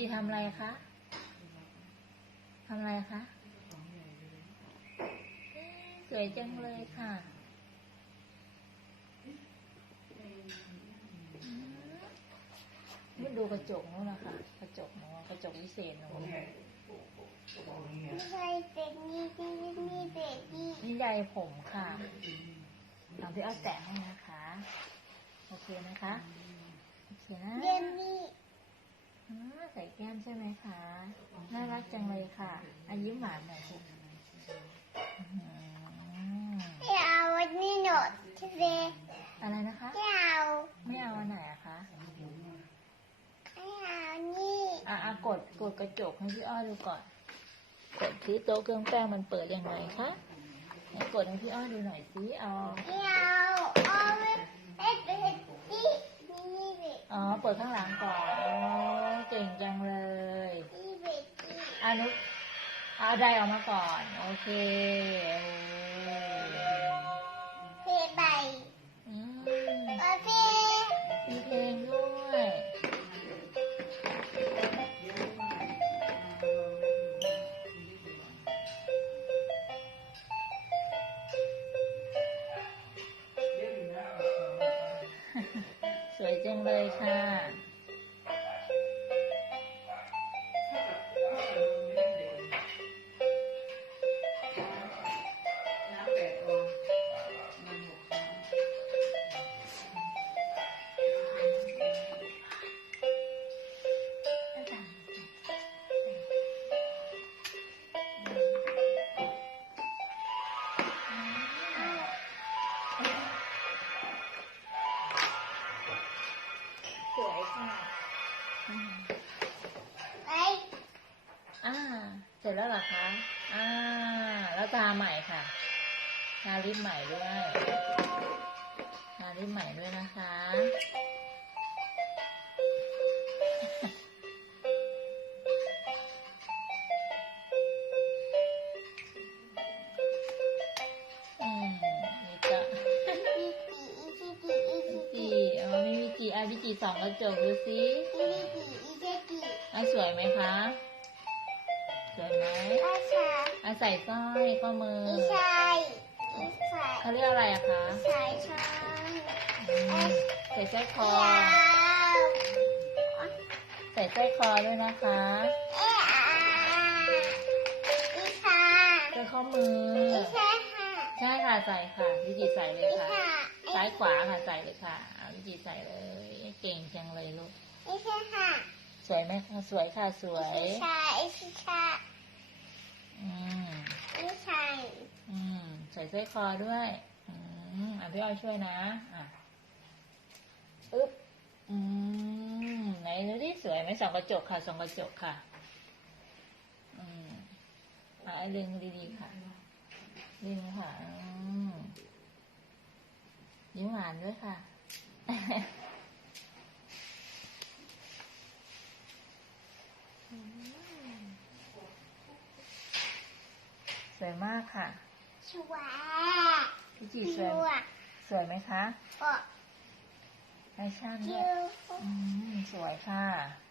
จีทำอะไรคะทำอะไรคะเอ๊ะสวยจังเลยค่ะอืมนี่ดูกระจกนู้นนะคะกระจกนู้นกระจกวิเศษนู้นไม่ใช่เป็ดนี่นี่นี่เป็ดนี่นี่ใยผมค่ะเอาพี่อ้อแตะให้นะคะ โอเคนะคะ โอเคนะ เดือนนี้อ่า ใส่แก้มใช่ไหมคะ น่ารักจังเลยค่ะอายิ้มหวานหน่อยสิอื้อหือไม่เอาอันนี้หนดใช่ไหมอะไรนะคะ ไม่เอาไม่เอาอันไหนอะคะไม่เอานี่อะอะกดกดกระจกให้พี่อ้อดูก่อน กดที่โต๊ะเครื่องแป้งมันเปิดยังไงคะไหนกดให้พี่อ้อดูหน่อยสิเอาไม่เอาเอาไม่เป็ดเป็ดนี่นี่นี่เป็ดอ๋อเปิดข้างหลังก่อนโอ้เก่งจังเลยนี่เป็ดนี่อานุเอาไดออกมาก่อน โอเคโอ้เป็ดใบอืมโอเคมีเพลงด้วยสวยจังเลยค่ะ ไปอ่า เสร็จแล้วเหรอคะ อ่า แล้วตาใหม่ค่ะ ทาลิปใหม่ด้วย ทาลิปใหม่ด้วยนะคะ มีวิจีอะวิจีสองกระจกดูสิอีจีอีจีอะสวยไหมคะ สวยไหมอาชาอะใส่สร้อยข้อมืออีชายอีชายเขาเรียกอะไรอะคะสายชายอืมใส่สร้อยคอยาวใส่สร้อยคอด้วยนะคะเอะอาอีชาใส่ข้อมืออีชาค่ะใช่ค่ะ ใส่ค่ะวิจีใส่เลยอีค่ะชา ซ้ายขวาค่ะใส่เลยค่ะอะวิจีใส่เลย เก่งจังเลยลูกอีชาค่ะสวยไหมคะสวยค่ะสวยอีชาอีชาอืมอีชาอืมใส่สร้อยคอด้วย อืมอะพี่อ้อยช่วยนะอะอึ๊บอืมไหนดูที่สวยไหมส่องกระจกค่ะส่องกระจกค่ะ อืมอะเล็งดีๆค่ะเล็งค่ะอืม ยิ้มหวานด้วยค่ะ สวยมากค่ะ สวยพี่จีสสวยวย สวยไหมคะก็แฟชั่นด้คิวยวอืมสวยค่ะส